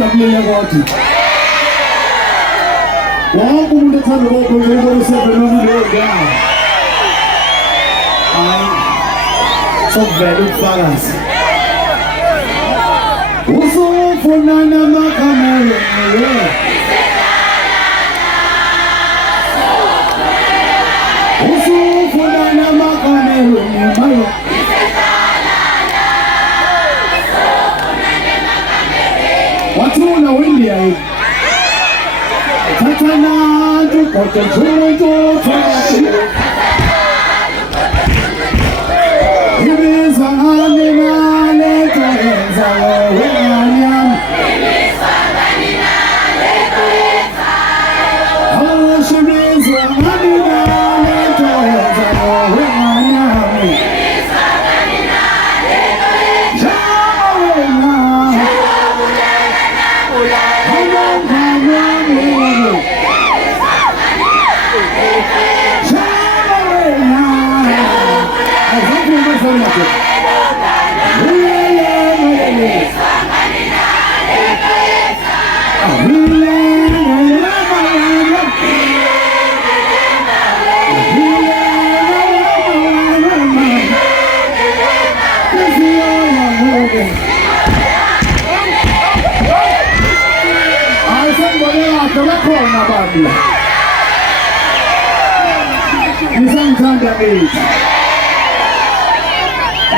jabulile kodwa wonke umuntu ethanda ukubona usebenomleka hayi sokuvela ubufakazi usufuna namakhamelo usufuna namakhamelo nemayo wathula windiya thathana tukote tumuntu ibizwa nganina lento yenzayo wenganyama awushibizwa nganina lento yenzayo wenganyama Nisangithanda bethu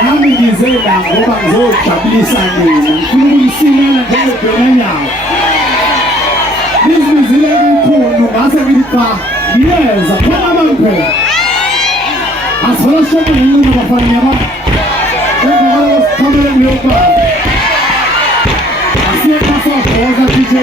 nami ngizela ngoba ngizojabulisa nina ngifuna ukulisimela njengebhenanyawo nizibizile kukhulu ngase ngithi cha ngiyeza khona bangiphela asifuna sishonke ngenqina bafana yaba emva kwalokho sithamele ngiyobala asiyekhasafoza DJ